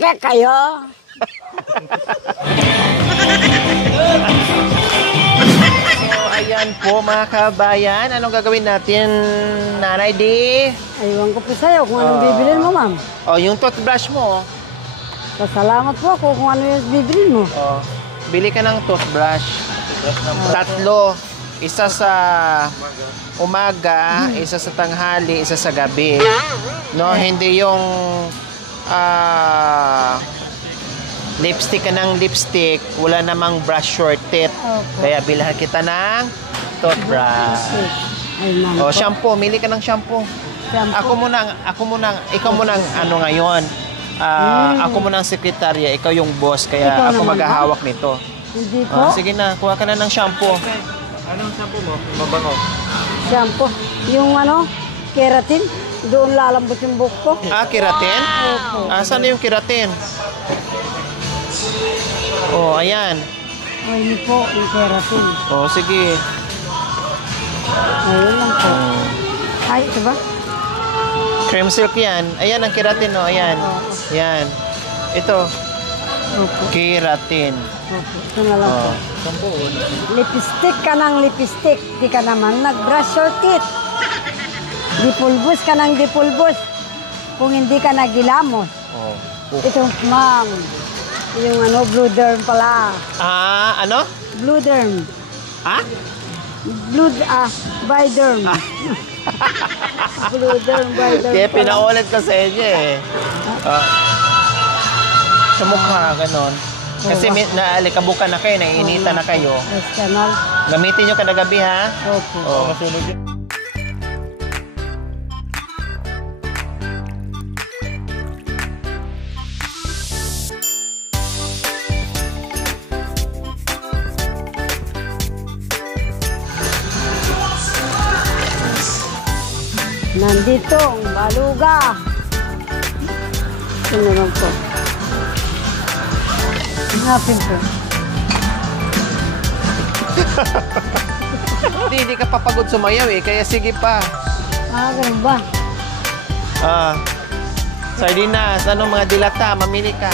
Kaya kayo. So, ayan po mga kabayan. Anong gagawin natin, Nanay D? Aywan ko po sa'yo kung anong bibilin mo, ma'am. Oh, yung toothbrush mo. Pasalamat po ako kung ano yung bibilin mo. Oh, bili ka ng toothbrush. Tatlo. Isa sa umaga, isa sa tanghali, isa sa gabi. No, hindi yung lipstick ka ng lipstick, wala namang brush short teeth. Kaya bilhan kita ng toothbrush. Ay, ma'am. O, shampoo. Mili ka ng shampoo. Ikaw muna ang ano ngayon. Ako muna ang sekretarya, ikaw yung boss, kaya Ikaw ako naman, maghahawak nito. Hindi po. Sige na, kuha ka na ng shampoo. Anong shampoo mo? Mabango. Shampoo. Yung ano, keratin. Doon lalambot yung buhok ko. Keratin? Saan na yung keratin? Oh, ayan. O, yun po, yung keratin. Oh, sige. Ayun lang po. Ay, ito ba? Cream silk yan. Ayan ang keratin, no? Ayan. Ayan. Ito. Opo. Keratin. Opo. Ito na lang po. Shampoo. Lipstick ka ng lipstick. Di ka naman nag-brush your teeth. Dipulbos ka ng dipulbos. Kung hindi ka nagilamos. Oh. Ito, ma'am. Yung ano, blue derm pala. Ano? Blue derm. Biderm. Blue derm, biderm. Kaya pinaulit ko sa inyo eh. Sa mukha, ganon. Kasi naalikabukan na kayo, naiinitan na kayo. Escanal. Gamitin nyo kada gabi, ha? Opo. Masunog yun. Nandito ang baluga. Ito naman po. Hanapin po. Hindi ka papagod sumayaw eh, kaya sige pa. Ganun ba? Sardinas, mga dilata, mamili ka.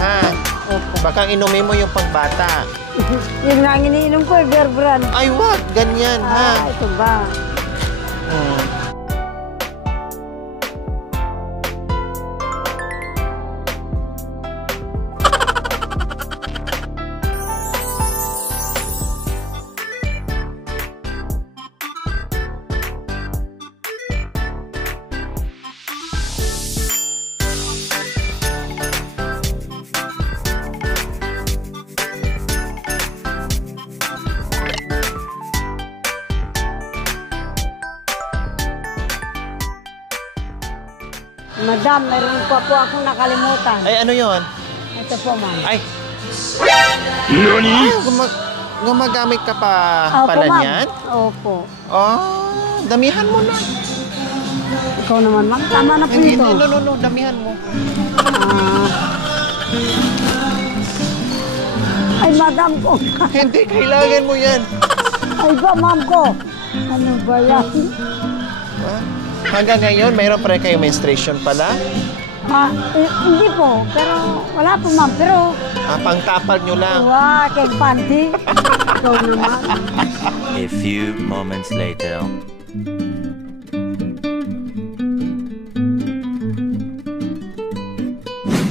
Ha? Opo. Baka inumin mo yung pangbata. Yung nang iniinom ko, Bear Brand. Ay, wag, ganyan, ha? Ito ba? Madam, meron pa po akong nakalimutan. Ay, ano yon? Ito po, ma'am. Ay! Nani? Gumagamit ka pa pala ma'am. niyan? Opo. Damihan mo na. Ikaw naman, ma'am. Tama na po Hindi, ito. no, damihan mo. Ay, madam ko. Hindi, kailangan mo yan. Ay ba, ma'am ko? Ano ba yan? Hanggang ngayon, mayroon pa rin kayo menstruation pala? Hindi po. Pero, wala po, ma'am. Pero, Pangtapal nyo lang. kay panty. Ikaw naman. A few moments later.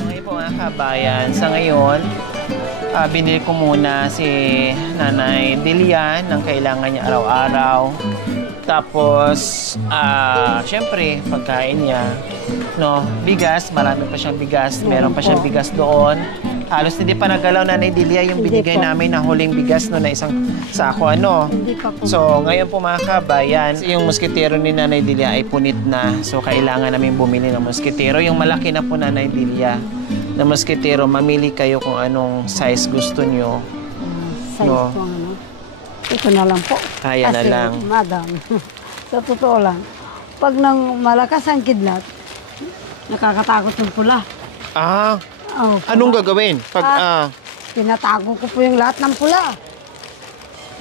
Okay po mga kabayan, sa ngayon, binili ko muna si Nanay Delia ng kailangan niya araw-araw. Tapos, syempre, pagkain niya, no, bigas, marami pa siyang bigas, meron pa siyang bigas doon. Halos hindi pa nagalaw Nanay Delia yung binigay namin na huling bigas no, na isang sako, ano. Hindi pa po. So, ngayon po mga kabayan, yung musketero ni Nanay Delia ay punit na. So, kailangan namin bumili ng musketero. Yung malaki na po Nanay Delia na musketero, mamili kayo kung anong size gusto nyo. Size po, ano. Ito na lang po. Ayan na lang. Madam, sa totoo lang, pag nang malakas ang kidlat, nakakatakot yung pula. Anong gagawin? Tinatago ko po yung lahat ng pula.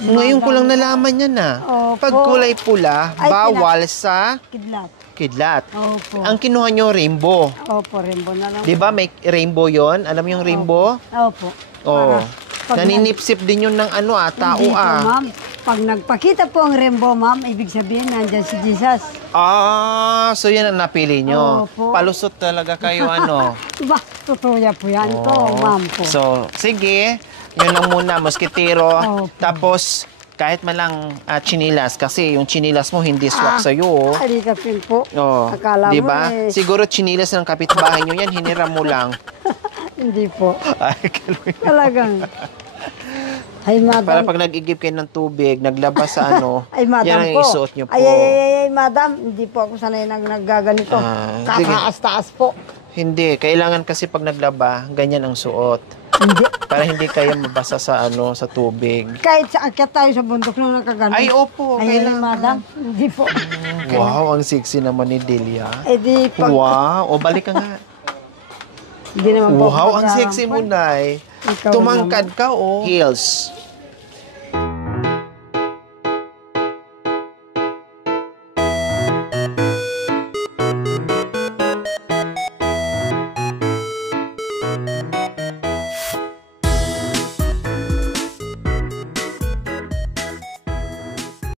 Ngayon ko lang nalaman yan na. Opo. Pag kulay pula, Ay, bawal sa Kidlat. kidlat. Opo. Ang kinuha nyo, rainbow. Opo, rainbow na lang. Di ba may rainbow yon? Alam mo yung rainbow? Opo. Oo. Pag Naninipsip din yun ng ano tao Hindi po, ma'am. Pag nagpakita po ang rainbow, ma'am, ibig sabihin nandyan si Jesus. So yan ang napili nyo. Opo. Palusot talaga kayo, ano. Ba, totoo yan po yan po, ma'am po. So, sige. Yun lang muna, moskitero. Opo. Tapos, kahit man lang chinilas. Kasi yung chinilas mo hindi swak sa'yo. Oh. Halika pin po. Oh, Akala di mo ba? eh. Siguro chinilas ng kapitbahay nyo yan, hiniram mo lang. Hindi po. Ay, kaloy. Talagang. Ay, madam. Para pag nag-igib kayo ng tubig, naglabas sa ano, Ay, madam yan ang po. isuot nyo po. Ay, madam. Hindi po ako sanay naggaganito. Sige. Kataas-taas po. Hindi, kailangan kasi pag naglaba, ganyan ang suot. Hindi. Para hindi kayo mabasa sa ano, sa tubig. Kahit sa akyat tayo sa bundok nung nakaganito. Ay, opo, Ay, kailangan. madam. Hindi po. Wow, ang sexy naman ni Delia. Eh, di pag... Wow, o balik ka nga. Hindi naman po. Wow, ako ang sexy mo, Nay. Ikaw Tumangkad ka, oh. Heels.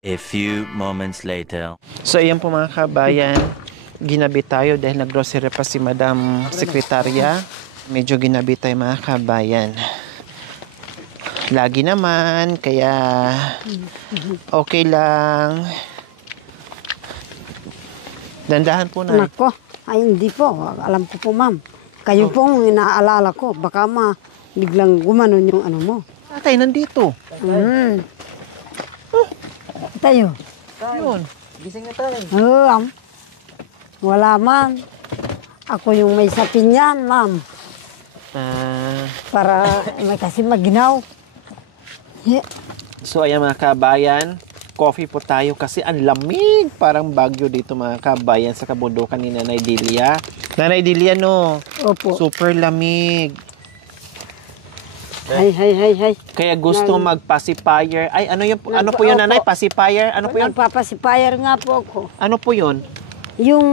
A few moments later. So, ayan po mga kabayan. Ginabi tayo dahil nag-grocery pa si Madam Sekretarya. Medyo ginabi tayo mga kabayan. Lagi naman, kaya okay lang. Dandahan po na. Nako, ay hindi po. Alam ko po, ma'am. Kayo pong inaalala ko. Baka biglang gumanon yung ano mo. Tatay, nandito. Tayo. Yun. Gising na tayo. Wala, ma'am. Ako yung may sapin yan, ma'am. Para may kasi maginaw. Yeah. So, ayan mga kabayan. Coffee po tayo kasi ang lamig. Parang bagyo dito mga kabayan sa kabundukan ni Nanay Delia. Nanay Delia, no? Opo. Super lamig. Hay. Kaya gusto mag-pacifier. Ay, ano po yun, Nanay? Pacifier? Ano po yun? Nagpapasipayer nga po ako. Ano po yun? Yung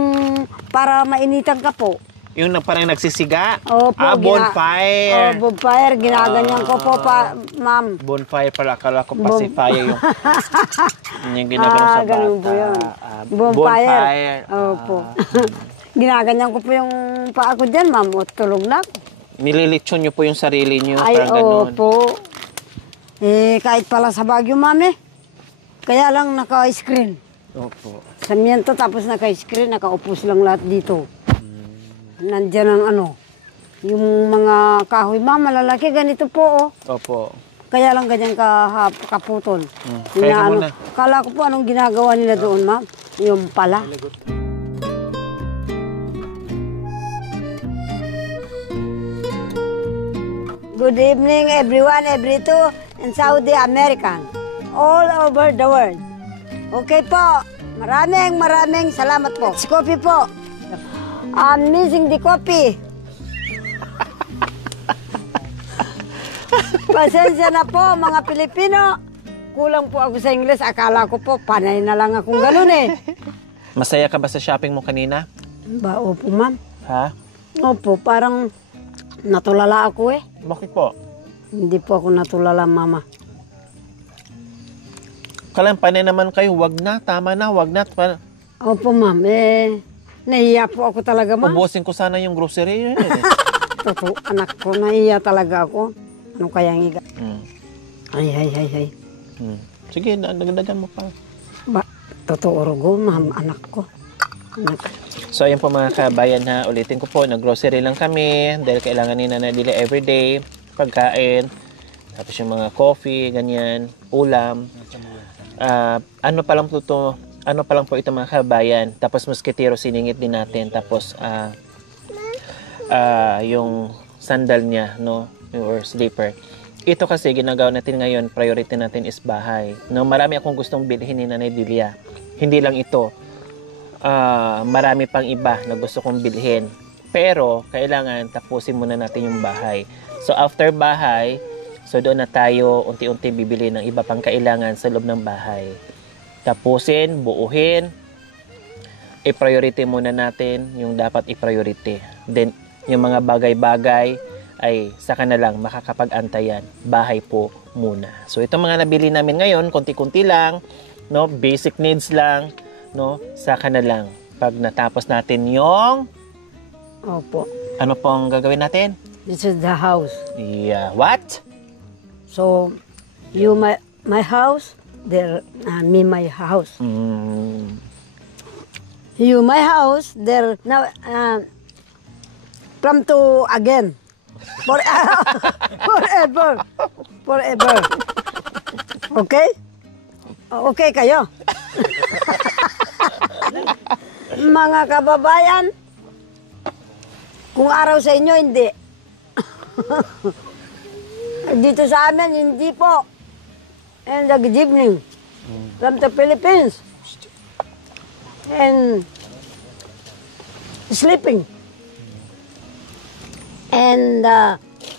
para mainitan ka po. Yung parang nagsisiga? Opo. Bonfire. Bonfire. Ginaganyan ko po pa, ma'am. Bonfire pala. Akala ko pacifier yung... yung ginagawa sa bata. Ganun po yun. Bonfire. Opo. Ginaganyan ko po yung paa ko dyan, ma'am. O tulog na ako. Nililitsyon nyo po yung sarili nyo. Ay, parang ganun. opo. Kahit pala sa Baguio, mami. Kaya lang naka-screen. Opo. Sa Miento, tapos naka-screen, nakaupos lang lahat dito. Nandiyan ang yung mga kahoy. Ma'am, malalaki, ganito po, Opo. Kaya lang ganyan kaputol. Kaya muna. Kala ko po anong ginagawa nila doon, ma'am. Yung pala. Good evening, everyone, every two in Saudi American. All over the world. Okay po. Maraming salamat po. It's coffee po. I'm missing the coffee. Pasensya na po, mga Pilipino. Kulang po ako sa English. Akala ko po, panay na lang akong ganun eh. Masaya ka ba sa shopping mo kanina? Ba, opo, ma'am. Ha? Opo, parang natulala ako eh. Bakit po? Hindi po ako natulala, mama. Panay naman kayo, wag na, tama na, wag na. Opo, ma'am. Nahiya po ako talaga, ma'am. Ubusin ko sana yung grocery. Totoo, anak ko, nahiya talaga ako. Ano kayang higa? Ay. Sige, dagdagan mo pa. Ba, totoo rugo, ma'am, anak ko. Anak. So, ayun po mga kabayan ha. Ulitin ko po, nag-grocery lang kami dahil kailangan ni Nanay Delia everyday, pagkain, tapos yung mga coffee, ganyan, ulam. Ano pa lang po ito mga kabayan. Tapos mosquitero siningit din natin. Tapos yung sandal niya, no, or slipper. Ito kasi ginagawa natin ngayon, priority natin is bahay. No, marami akong gustong bilhin ni Nanay Delia. Hindi lang ito. Marami pang iba na gusto kong bilhin. Pero kailangan tapusin muna natin yung bahay. So after bahay, so doon na tayo unti-unti bibili ng iba pang kailangan sa loob ng bahay. Tapusin, buuhin. i-priority muna natin yung dapat i-priority. Then, yung mga bagay-bagay ay saka na lang makakapag-antayan. Bahay po muna. So, itong mga nabili namin ngayon, konti-kunti lang, no? Basic needs lang, no? Saka na lang. Pag natapos natin yung, Opo. ano pong gagawin natin? This is the house. Yeah. What? So, you my house, there me my house. You my house, there now from to again. Forever. Forever. Okay? Okay kayo? Mga kababayan, kung araw sa inyo, hindi. Dito sa amin, hindi po. And good evening from the Philippines. And sleeping. And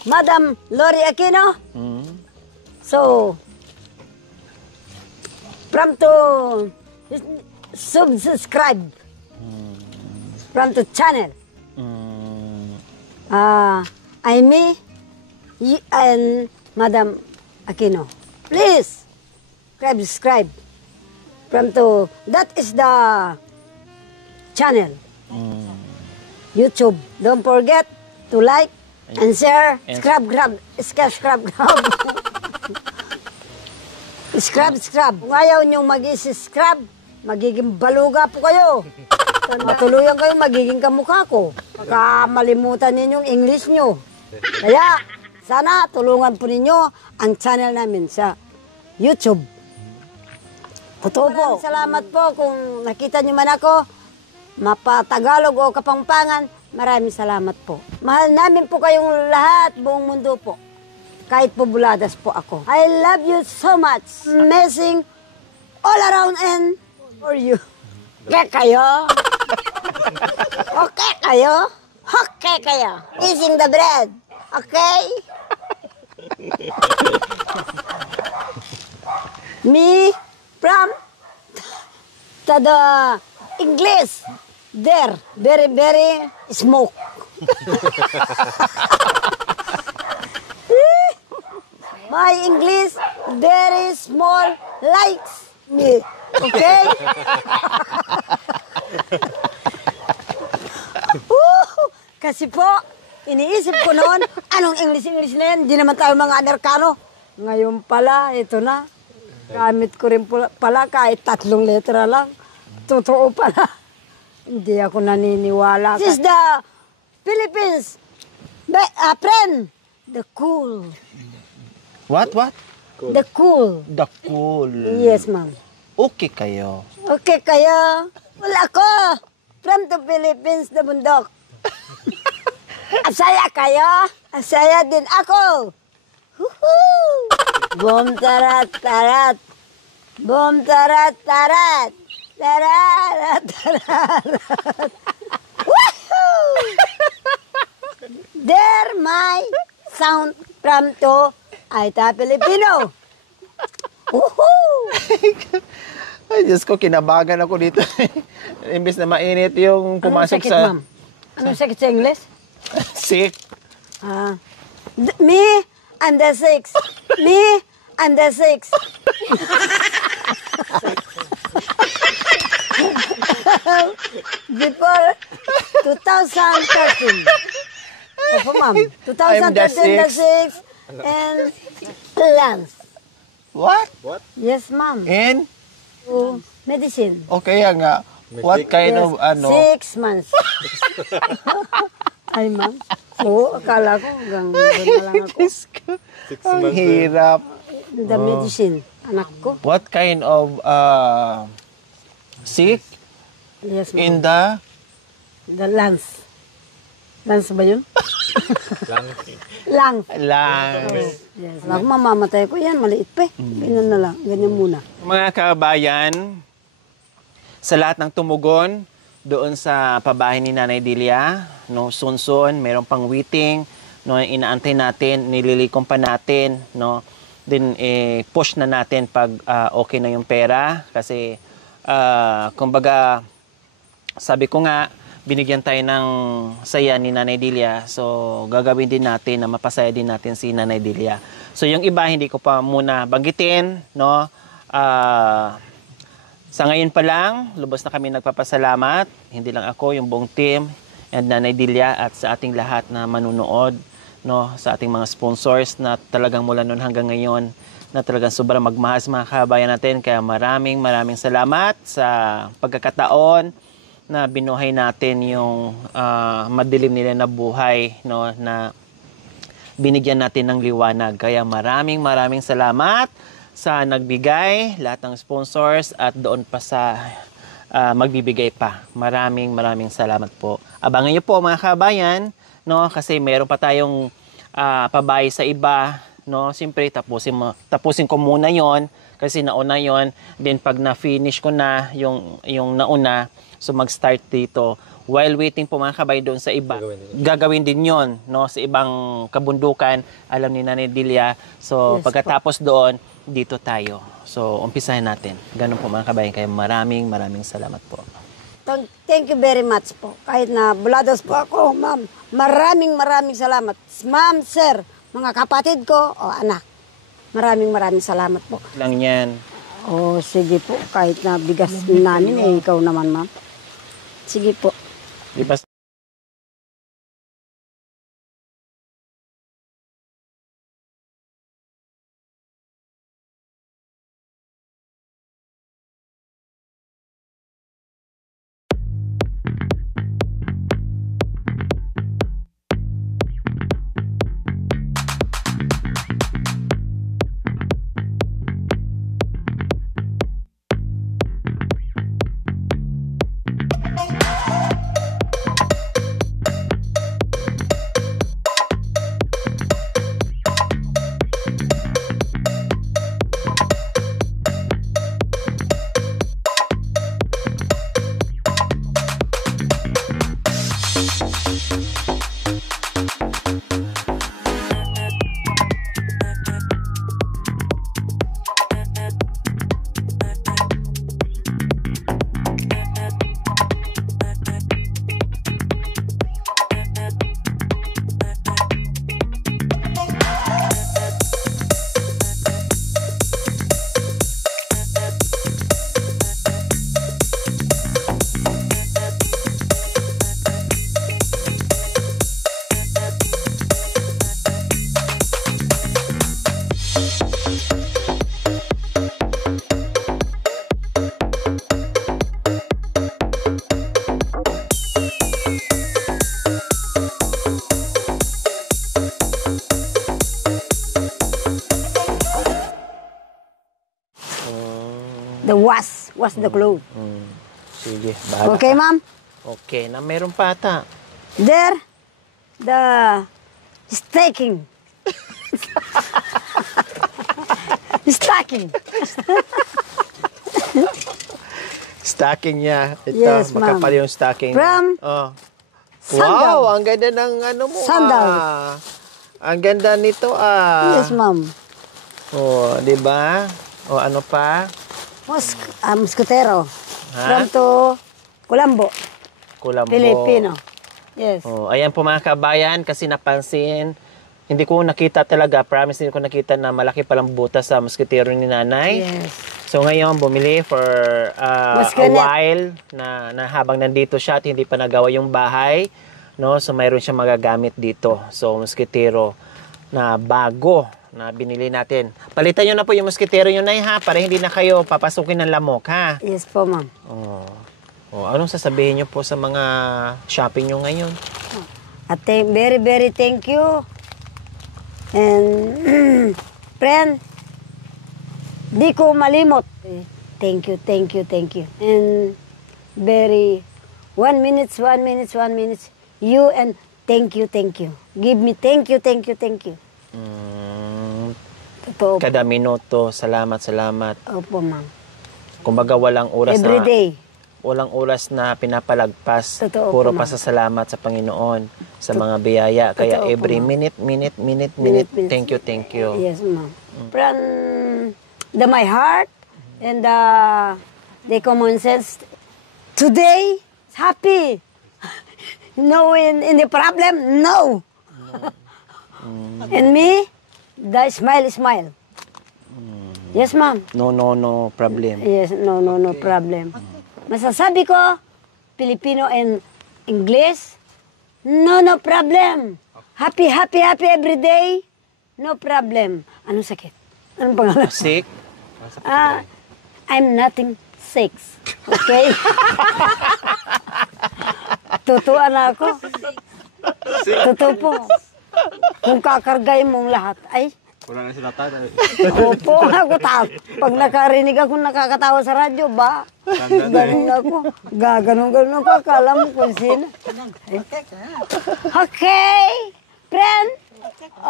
Madam Lori Aquino. So, from to subscribe from the channel. I me and Madam Aquino. Please subscribe from to that is the channel. YouTube. Don't forget to like and share. Subscribe. Subscribe. Kung ayaw niyong mag-subscribe, magiging baluga po kayo. Matuluyan kayo, magiging kamukha ko. Baka malimutan ninyong English nyo. Kaya, sana tulungan po ninyo ang channel namin sa YouTube. Totoo po. Salamat po kung nakita niyo man ako, mapa-Tagalog o Kapampangan, maraming salamat po. Mahal namin po kayong lahat, buong mundo po. Kahit po buladas po ako. I love you so much. Amazing all around and for you. Okay kayo? Okay kayo? Okay kayo? Eating the bread. Okay? Me from the English. There, very, very smoke. My English very small likes me. Okay? Kasi po, iniisip ko noon, anong English na yan? Hindi naman tayo mga Amerikano. Ngayon pala, ito na. Gamit ko rin pala kahit 3 letra lang. Totoo pala. Hindi ako naniniwala. This is the Philippines. Friend, the cool. What? The cool. The cool. Yes, ma'am. Okay kayo. Okay kayo? Wala ko. From the Philippines, the bundok. Asaya kayo? Asaya din ako. Woohoo! Boom tarat tarat. Boom tarat tarat. Tarat tarat. Woohoo! There my sound from to Aita Filipino. Woohoo! Ay, Diyos ko, kinabagan ako dito. Imbis na mainit yung pumasok sakit, sa... ma'am? Anong sakit sa English? Sick. Me and the 6. Me and the 6. Before 2013. Opo, ma'am. 2013, the 6. And Lance. What? Yes, ma'am. And? Medicine. Okay nga. What kind of ano? 6 months. Ay, ma'am. So, akala ko hanggang lang ako. Ang hirap. The medicine. Anak ko. What kind of sick Yes, ma'am. in the... The lungs. Lungs ba yun? Lungs. lungs? Yes. Ako mamamatay ko yan. Maliit pa eh. Ganyan na lang. Ganyan muna. Mga kabayan, sa lahat ng tumugon doon sa pabahay ni Nanay Delia, no, soon, mayroong pang waiting, no, inaantay natin, nililikom pa natin, no, then push na natin pag okay na yung pera kasi kumbaga sabi ko nga, binigyan tayo ng saya ni Nanay Delia. So, gagawin din natin na mapasaya din natin si Nanay Delia. So, yung iba, hindi ko pa muna banggitin, no? Sa ngayon pa lang, lubos na kami nagpapasalamat. Hindi lang ako, yung buong team, and Nanay Delia, at sa ating lahat na manunood, no? Sa ating mga sponsors na talagang mula noon hanggang ngayon, na talagang sobrang magmahal sa mga kabayan natin. Kaya maraming salamat sa pagkakataon na binuhay natin yung madilim nila na buhay, no, na binigyan natin ng liwanag. Kaya maraming salamat sa nagbigay, lahat ng sponsors, at doon pa sa magbibigay pa. Maraming salamat po. Abangan niyo po mga kabayan, no, kasi meron pa tayong pabahay sa iba, no. Siyempre tapusin ko muna 'yon kasi nauna 'yon. Then pag na-finish ko na yung nauna, so mag-start dito. While waiting po mga kabay doon sa iba, gagawin din yon, no, sa ibang kabundukan, alam ni Nanay Delia. So Yes, pagkatapos doon, dito tayo. So umpisahin natin. Ganun po mga kabay. Kaya maraming salamat po. Thank you very much po. Kahit na bulados po ako, ma'am. Maraming salamat. Ma'am, sir, mga kapatid ko, o anak. Maraming salamat po. Lang yan. Oh, sige po. Kahit na bigas namin, ikaw naman, ma'am. Sige po. Di ba? The wash the clothes. Sige, bahala Okay, ka. ma'am? Okay, na meron pa ata. There, the staking. Stacking. Stacking niya. Ito, Yes, ma'am. makapal yung stacking. From Oh. sandal. Wow, ang ganda ng ano mo. Sandal. Ang ganda nito Yes, ma'am. Oh, di ba? O ano pa? Mosquitero. Ha? From to Colombo, Kulambo. Filipino. Yes. Oh, ayan po mga kabayan, kasi napansin, hindi ko nakita talaga, promise, hindi ko nakita na malaki palang butas sa mosquitero ni Nanay. Yes. So ngayon, bumili for a Mosquito. while na habang nandito siya at hindi pa nagawa yung bahay, no? So mayroon siya magagamit dito. So mosquitero na bago na binili natin. Palitan nyo na po yung mosquitero yun, Nay, ha? Para hindi na kayo papasukin ng lamok, ha? Yes po, ma'am. Oh, anong sasabihin nyo po sa mga shopping nyo ngayon? At very thank you. And friend, di ko malimot. Thank you. And very 1 minute. You and thank you. Give me thank you. Totoo po. Kada minuto, salamat. Opo, ma'am. Kumbaga walang oras Every day. walang oras na pinapalagpas. Totoo Puro po, ma'am. pasasalamat sa Panginoon sa mga biyaya. Kaya Totoo po, every ma'am. minute, thank you. Yes, ma'am. From my heart and the common sense, today, happy. No, in the problem, no. And me, the smile. Yes, ma'am. No problem. Yes, no problem. Masasabi ko, Filipino and English, no problem. Happy every day, no problem. Anong sakit? Anong pangalan? Sick? I'm nothing sick. Okay? Totoo na ako. Totoo po. Kung kakargayin mong lahat, ay, Wala na sila tatay. opo, ako pag nakarinig ako nakakatawa sa radyo, ba? Ganun ako. Ganun ako. Akala mo kung sino. Okay, friend.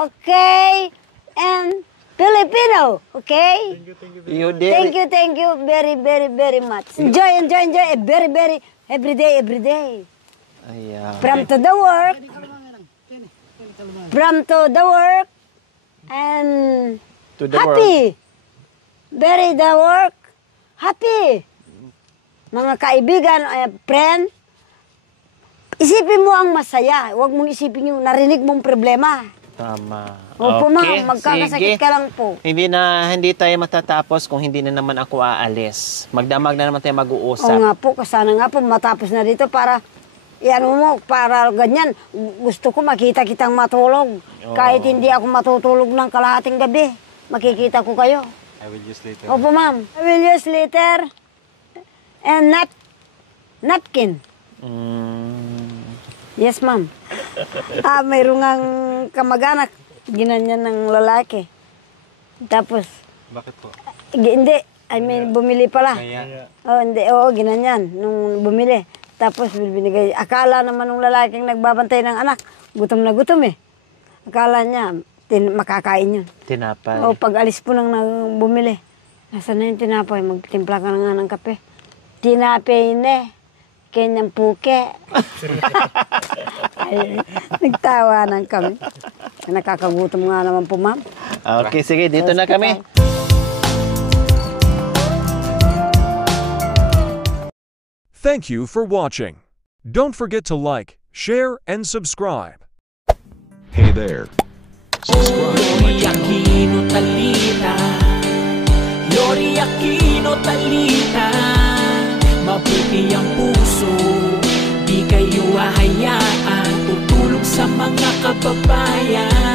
Okay, and Filipino. Okay? You did. Thank you very much. Enjoy. Every day. Ayan. From to the work, and To the happy. Very the work, happy. Mga kaibigan, friend, isipin mo ang masaya. Huwag mong isipin yung narinig mong problema. Tama. Opo, Okay, ma'am, magkakasakit sige. ka lang po. Hindi tayo matatapos kung hindi na naman ako aalis. Magdamag na naman tayo Oo mag-uusap. nga po, kasana nga po matapos na dito para para ganyan. Gusto ko makita kitang matulog. Kahit hindi ako matutulog ng kalahating gabi, makikita ko kayo. I will use later. Opo, ma'am. I will use later. And napkin. Yes, ma'am. Mayroong ang kamag-anak. Ginanyan ng lalaki. Tapos, Bakit po? hindi. Bumili pala. Kaya. Hindi. Ginanyan. Nung bumili. Tapos, binigay. Akala naman ng lalaking nagbabantay ng anak. Gutom na gutom eh. Akala niya, makakain yun. Tinapay. Pag alis po nang bumili. Nasaan na yung tinapay? Magtimpla ka na nga ng kape. Tinapay na Kenyang puke. Ay, nagtawanan kami. Nakakagutom nga naman po, ma'am. Okay, sige. Dito na kami. Thank you for watching. Don't forget to like, share, and subscribe. Hey there. Subscribe to my channel. Aquino Talita, Lori Aquino Talita, mabuti ang puso, di kayo hahayaan, tutulong sa mga kababayan.